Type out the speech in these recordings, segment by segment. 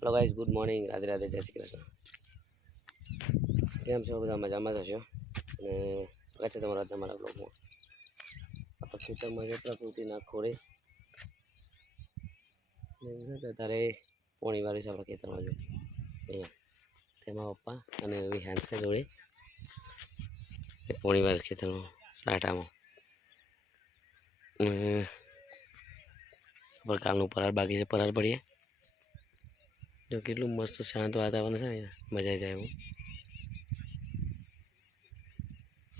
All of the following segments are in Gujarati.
Hello guys, good morning, Radhe Radhe, જય શ્રી કૃષ્ણ. કેમ છો બધા? મજામાં થશો અને સ્વાગત છે તમારા તમારા બ્લોગમાં. આપણા ખેતરમાં જે પ્રકૃતિના ખોળે તારે પોણી વાળી છે આપણા ખેતરમાં. જો અહીંયા તેમાં પપ્પા અને વિહાન છે જોડે એ પોણી વાળી ખેતરમાં સાટામાં આપણે કાલનું પરાર બાકી છે. પરાર પડીએ જો કેટલું મસ્ત શાંત વાતાવરણ છે. મજા જાય એવું.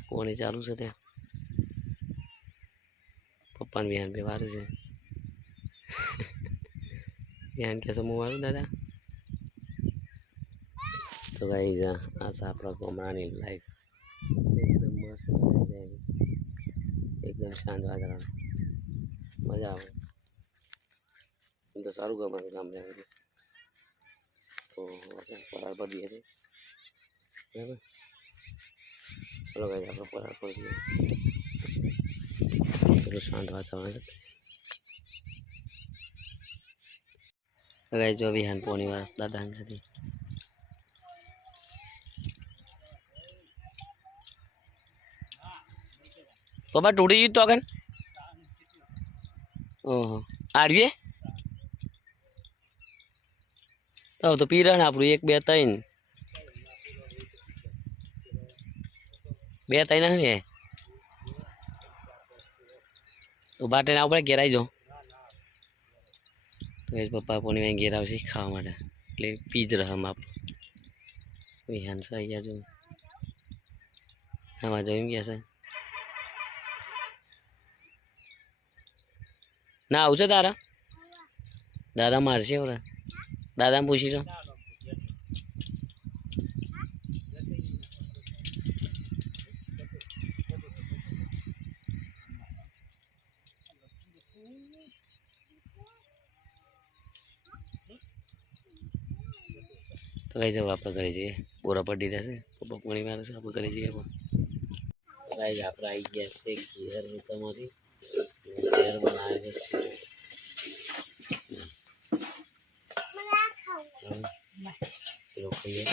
પોણી ચાલુ છે ત્યાં. પપ્પાને વિહાન બે વાર છે. વિહાન કે સમૂહ વાળું દાદા. તો ગાઈઝ આ છે આપણા ગામડાની લાઈફ. એકદમ મસ્ત મજા જાય. એકદમ શાંત વાતાવરણ, મજા આવે. એમ તો સારું ગમે છે ગામડે બધું. તો પરાર પર દઈએ છીએ બરાબર. ચલો ગાઈઝ આપણે પરાર પર દઈએ. કેટલું શાંત વાતાવરણ છે. ગાઈઝ જો વિહાન પોણી વાર દાદા હતી. પપ્પા તૂટી ગયું તો આગળ. ઓહો આડવીએ તો પીરણ આપણું 1 2 3 2 3 ને તો બાટે ના આપણે ઘેર આવી જાઓ. પપ્પા પોણી ઘેર આવશે ખાવા માટે એટલે પીજ રહમ આપણું વિહાન છે. અહીંયા જો આમાં જોઈ ગયા છે ના આવશે તારા દાદા મારશે ઓલા. દાદા પૂછી લો. તો કઈ જવું આપણે ઘરે જઈએ. બોરા પડી દીધા છે. પપ્પા પાણી મારે છે. આપણે ઘરે જઈએ. પણ આપણે આવી ગયા છે ઘેર ખેતરમાંથી. ઘેર બનાવે છે શીરો ખાઈએ.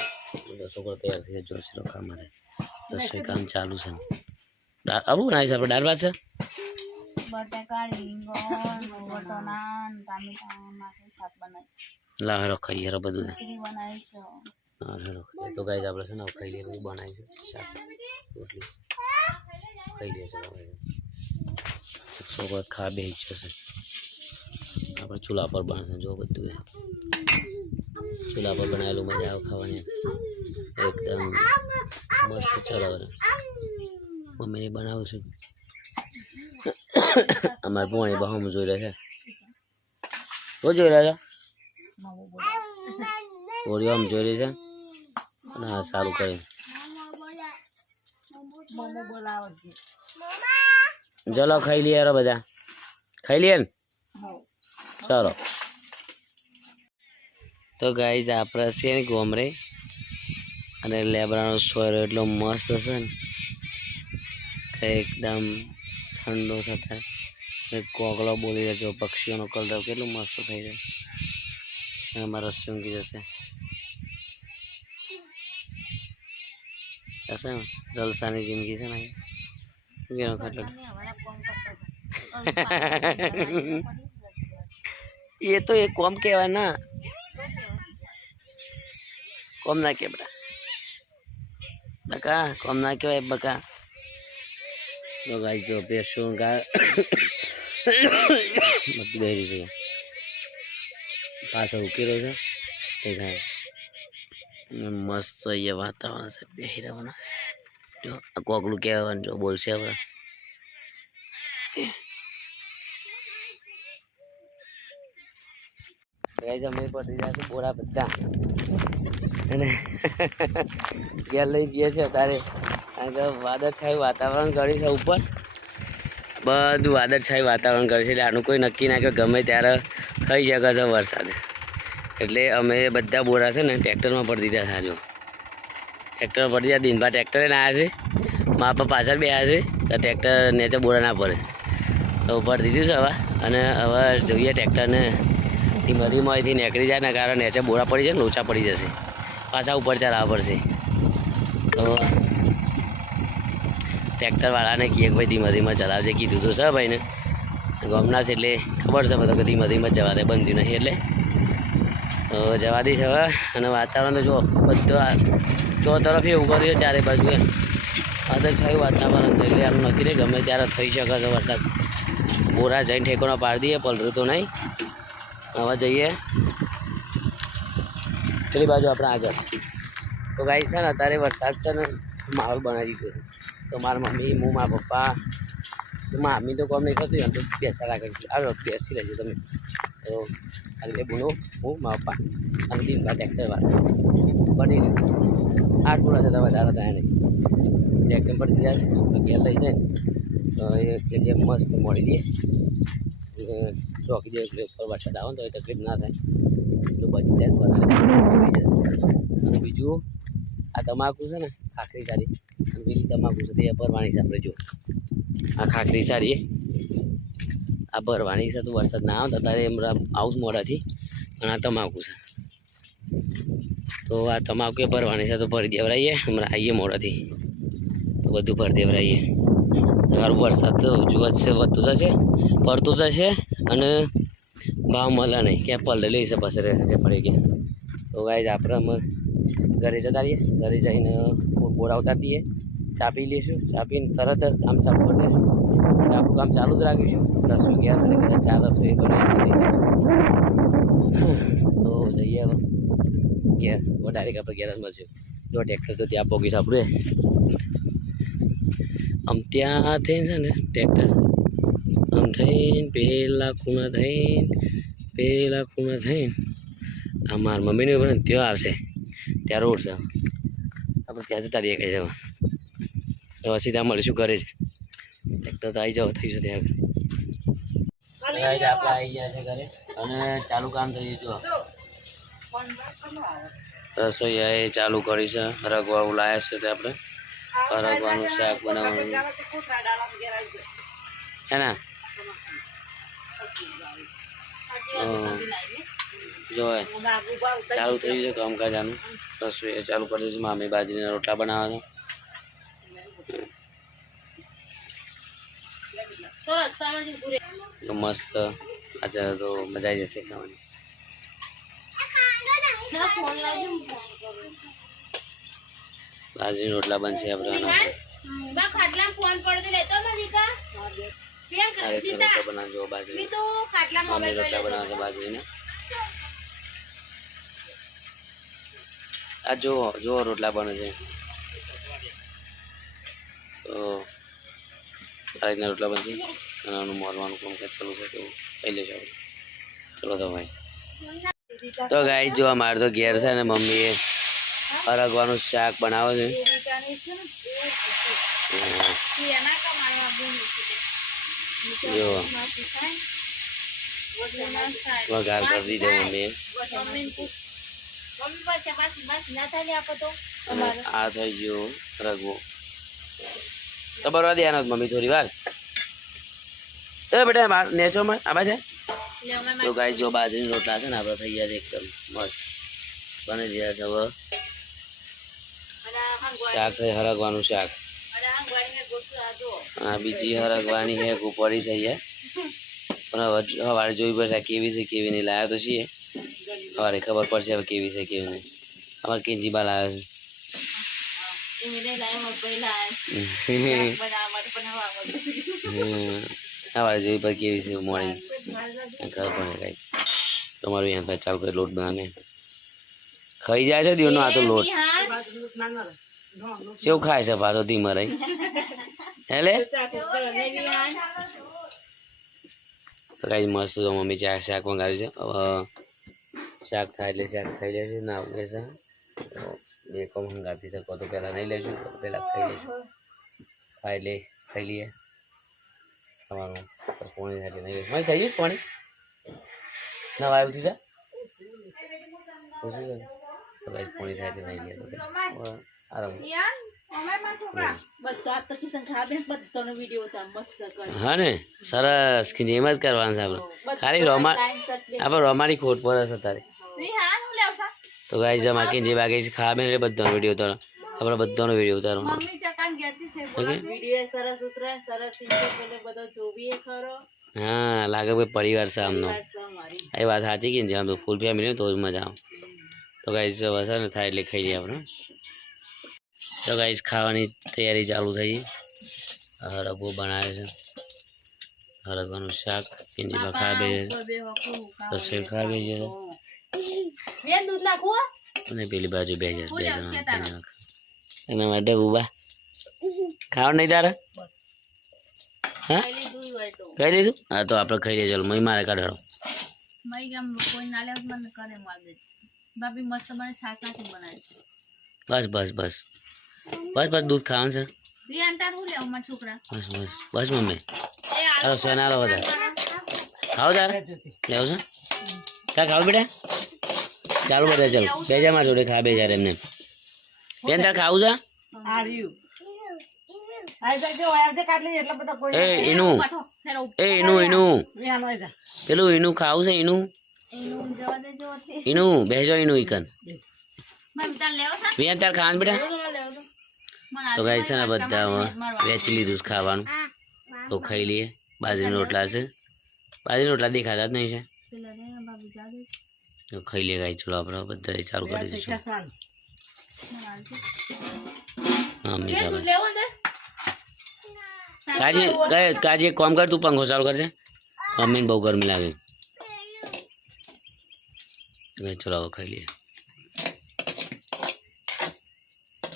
બધા છોકરો તૈયાર થઈ જાય શીરો ખાવા માટે. રસોઈ કામ ચાલુ છે. આવું બનાવે છે આપણે દાળ ભાત છે. લા હેરો ખાઈએ. હેરો બધું હા હેરો ખાઈએ. તો ગાઈઝ આપણે છે ને ખાઈ લઈએ. બધું બનાવી છે શાક રોટલી ખાઈ લઈએ છે. છોકરો ખા બે જશે. આપણે ચૂલા પર બનશે. જો બધું ચૂલા પર બનાવેલું મજા આવે ખાવાની. એકદમ મસ્ત ચલાવે. મમ્મીને બનાવું છું. અમારે પોણી બહુ જોઈ રહ્યા છે. શું જોઈ રહ્યા છો? ઓરિયો આમ જોઈ રહી છે. હા સારું કરી. ચલો ખાઈ લઈએ. યાર બધા ખાઈ લઈએ ને. ચાલો તો ગાઈઝ આપણે છે ને ગોમરે અને લેબરાનો સોયરો એટલો મસ્ત છે ને કે એકદમ ઠંડો થતા. કોગળો બોલી જજો. પક્ષીઓનો કલરવ કેટલું મસ્ત થઈ જાય. અમારા રસ્તે ઊંઘી જશે. હશે ને જલસાની જિંદગી છે ને. એ તો એક કોમ કહેવાય ના. કોમ ના કે બેટા બકા. કોમ ના કહેવાય બકા. તો ગાય જો બેસું ગા બધું બેસી છે. પાછળ ઉકી રહ્યો છે. તે ગાય મસ્ત અહીંયા વાતાવરણ છે. બેસી રહેવાના. જો આ કોકડું કહેવાનું જો બોલશે હવે. અમે પડી જાય છે બોરા બધા અને ઘેર લઈ જઈએ છીએ અત્યારે. કારણ કે વાદળછાયું વાતાવરણ કરી છે. ઉપર બધું વાદળછાયું વાતાવરણ કરે છે. એટલે આનું કોઈ નક્કી ના કે ગમે ત્યારે થઈ શકે છે વરસાદ. એટલે અમે બધા બોરા છે ને ટ્રેક્ટરમાં ભરી દીધા છે. જો ટ્રેક્ટરમાં ભરી દીધા. દિનભર ટ્રેક્ટરે ના આવ્યા છે. માપા પાછળ બે આવ્યા છે તો ટ્રેક્ટર નીચે બોરા ના પડે તો ભરી દીધું છે હવે. અને હવે જોઈએ ટ્રેક્ટરને ધીમે ધીમે અહીંથી નીકળી જાય ને કારણ નીચે બોરા પડી જાય ને લોચા પડી જશે, પાછા ઉપર ચલાવવા પડશે. તો ટ્રેક્ટરવાળાને કહીએ કે ભાઈ ધીમે ધીમે ચલાવજે, કીધું તો છે ભાઈને. ગમના છે એટલે ખબર છે બધો કે ધીમે ધીમે જવા દે, બનતું નહીં એટલે તો જવા દઈશ હવે. અને વાતાવરણ જો બધું ચો તરફ એવું કર્યું ચારે બાજુ એમ વાદળછાયું વાતાવરણ છે એટલે આનું નક્કી નહીં, ગમે ત્યારે થઈ શકે છે વરસાદ. બોરા જઈને ઠેકોનો પાડી દઈએ, પલરું તો નહીં. હવે જઈએ પેલી બાજુ આપણે આગળ. તો ગાઈ છે ને અત્યારે વરસાદ છે ને માહોલ બનાવી દીધો છે. તો મારા મમ્મી, હું, મારા પપ્પા, મમ્મી તો કોમ નહીં થતું એમ તો બેસા રાખે છે. આવ્યો બેસી લેજો તમે. તો આજે બોલો હું, મારા પપ્પા અને દીનભા ટ્રેક્ટરવાળા બની ગયું. 8 બોરા છે, વધારે થાય નહીં. ટ્રેક્ટર પર ગયા છે ઘેર લઈ જાય તો એક જગ્યાએ મસ્ત મળી દઈએ, ચોકી દે એટલે ઉપર વરસાદ આવે ને તો એ તકલીફ ના થાય, તો બચી જાય વધારે થઈ જશે. અને બીજું આ તમાકુ છે ને ખાખરી સારી, અને બીજી તમાકુ છે તે ભરવાની છે. આપણે જો આ ખાખરી સારી, આ ભરવાની છે. તો વરસાદ ના આવે તો તારે એમ આવું મોડાથી. અને આ તમાકુ છે તો આ તમાકુ એ ભરવાની છે, તો ભરી દેવરાઈએ. હમણાં આવીએ મોડાથી તો બધું ભરી દેવરાઈએ. તમારું વરસાદ તો વધશે, વધતું જશે, પડતું જશે અને ભાવ મળે નહીં, ક્યાં પલટે લઈ છે પછી પડી ગયા. તો ગાઈઝ આપણે અમે ઘરે જતા રહીએ. ઘરે જઈને બોરા ઉતારી દઈએ, ચા પી લઈશું. ચા પીને તરત જ કામ ચાલુ કરી દઈશું. અને આપણું કામ ચાલુ જ રાખીશું. રસોઈ ગયા છે કદાચ ચા રસોઈ બનાવી. તો જઈએ હવે ઘેર. ડાયરેક્ટ આપણે ઘેર જ મળશું. જો ટ્રેક્ટર તો ત્યાં પોગીશ આપણે. આમ ત્યાં થઈને છે ને ટ્રેક્ટર આમ થઈને પેલા ખૂણા થઈને આ મારા મમ્મીને પણ ત્યાં આવશે, ત્યાં રોડ છે. આપણે ત્યાં જતા રહીએ કહી જવા. તો સીધા મળીશું ઘરે જ. ટ્રેક્ટર તો આવી જાવ થઈશું ત્યાં આગળ. આપણે આવી ગયા છે ઘરે અને ચાલુ કામ થઈ ગયું. રસોઈ એ ચાલુ કરી છે, હરગવાવું લાયા છે તે આપણે હરગવાનું શાક બનાવવાનું હે ને. જો ચાલુ થઈ ગયું છે કામકાજ આનું. રસોઈ ચાલુ કરી દીધું. મામી બાજરીના રોટલા બનાવવા છે મસ્ત. આજે તો મજા આવી જશે ખાવાની. બાજરી રોટલા બનશે આપણે. રોટલા બનાવજો બાજરી, રોટલા બનાવજો બાજરીને. આ જો રોટલા બને છે. તો આ રીતના રોટલા બનશે અને આનું મોરવાનું કામ કાજ ચાલુ છે તો લઈ લેજો. ચલો તો ભાઈ. તો ગાઈ જો અમારે તો ઘેર છે ને મમ્મીએ હરગવાનું શાક બનાવે છે. જો વઘાર કરી દીધો મમ્મીએ. આ થઈ ગયો રગવો. તો બરોબર ધ્યાન મમ્મી થોડી વાર. તો બેટા બાર નેચોમાં આબા છે. તો ગાઈ જો બાજરીના રોટલા છે ને આપણે થઈ ગયા છે એકદમ મસ્ત બની ગયા છે. હવે શાક છે હરગવાનું શાક. હા બીજી હરગવાની હે ઉપરી છે અહીંયા. પણ સવારે જોઈ પડશે કેવી છે કેવી નહીં. લાવ્યા તો છીએ, સવારે ખબર પડશે હવે કેવી છે કેવી નહીં. અમારે કેજીબા લાવ્યો છે. સવારે જોઈ પર કેવી છે મોર્નિંગ ખબર પડે કાંઈ. તમારું यहाँ पे चालू कर लोट बनाने खाई जाए છે દીવનો આ તો લોટ કેવું ખાય છે પાછો ધીમા રહી હેલે તો કાંઈ મસ્ત તો મમ્મી શાક મંગાવ્યું છે. હવે શાક થાય એટલે શાક ખાઈ લેશું ના આવે છે. તો બે કોમ હંગાતી શકો તો પહેલાં નહીં લઈશું, તો પહેલાં ખાઈ લઈશું. ખાઈ લઈએ તમારું પાણી સાથે નહીં લઈશું. થઈ ગયું પાણી ના વાયુ થી જા પાણી થાય નહીં લે આરામ હા ને સરસ કે એમ જ કરવાનું છે આપણે ખાલી આપણે રોમાની ખોટ પર હશે તારે તો ગાઈ જમા કે જે વાગે ખાવા બેન એટલે બધાનો વિડીયો ઉતારો આપણે બધાનો વિડીયો ઉતારો હા લાગે ભાઈ પરિવાર છે આમનો એ વાત સાચી કે આમ તો ફૂલ ફેમિલી તો જ મજા આવે તો ગાઈ વસે ને થાય એટલે ખાઈ લઈએ આપણે તો ગાઈસ ખાવાની તૈયારી ચાલુ થઈ ગઈ હરગવો બનાવે છે હરગવાનું શાક પિંજીમાં ખાવા બે રસોઈ ખાવા બે અને પેલી બાજુ બે જણા એના માટે ઉભા ખાવા નહીં તારે હા ખાઈ લીધું હા તો આપણે ખાઈ લઈએ ચાલો મય મારે કાઢો બસ બસ બસ બસ બસ દૂધ ખાવાનું છે બસ બસ બસ મમ્મી ચાલો સેના લો બધા ખાવ તારે લેવું છે ક્યાં ખાવ બેટા ચાલો બધા ચાલો બે જા મારા જોડે ખા બે જા એમને બેન તારે ખાવું છે એનું પેલું એનું ખાવું છે એનું બેજો એનું ઈકન બેન તાર ખાવાનું બેટા તો ગાય છે ને બધા વેચી લીધું ખાવાનું તો ખાઈ લઈએ બાજરીના રોટલા છે બાજરીના રોટલા દેખાતા જ નહીં છે તો ખાઈ લઈએ ગાય ચલો આપણે બધા ચાલુ કરી દઈશું હા મીઠા કાજી એક કામ કર તું પંખો ચાલુ કરશે મમ્મીને બહુ ગરમી લાગે ચલો હવે ખાઈ લઈએ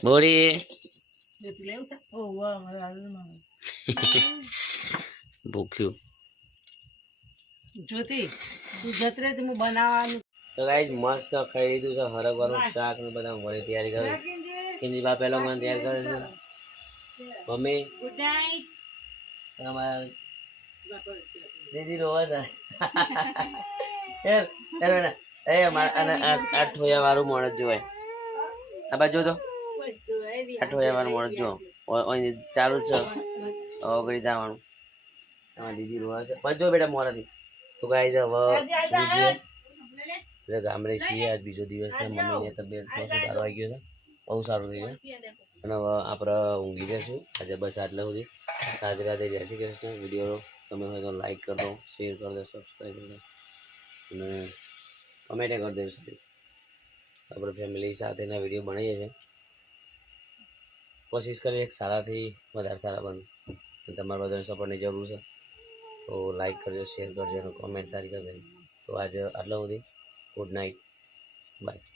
બોરી ભૂખ્યું તો ગાઈસ મસ્ત ખાઈ લીધું છે હરગવાનું શાક ને બધા ઘરે તૈયારી કરે હિન્દી બા પહેલા મને તૈયાર કરે છે મમ્મી તમારા દીદી રોવા છે આ ઠોયા વાળું મોણ જ જોવાય આ બાજુ તો આ ઠોયા વાળું મોણ જ જો ચાલુ જ છે ઓગળી જવાનું તમારી દીદી રોવા છે બસ જો બેટા મોરાથી તો ગાઈસ હવે ગામડે છીએ આજ બીજો દિવસ છે મમ્મીની તબિયત સુધારો આવી ગયો છે બહુ સારું થઈ ગયું અને હવે આપણે ઊંઘી જઈશું આજે બસ આટલા સુધી રાધે રાધે જય શ્રી કૃષ્ણ વિડીયો તમે હોય તો લાઈક કરી દો શેર કરી દો સબસ્ક્રાઈબ કરી દો અને કમેન્ટ કરી દેજો આપણે ફેમિલી સાથેના વિડીયો બનાવીએ છીએ કોશિશ કરીએ એક સારાથી વધારે સારા બને તમારા બધાને સપોર્ટની જરૂર છે તો લાઈક કરજો શેર કરજો અને કોમેન્ટ સારી કરી દેજો તો આજે આટલા સુધી ગુડ નાઇટ બાય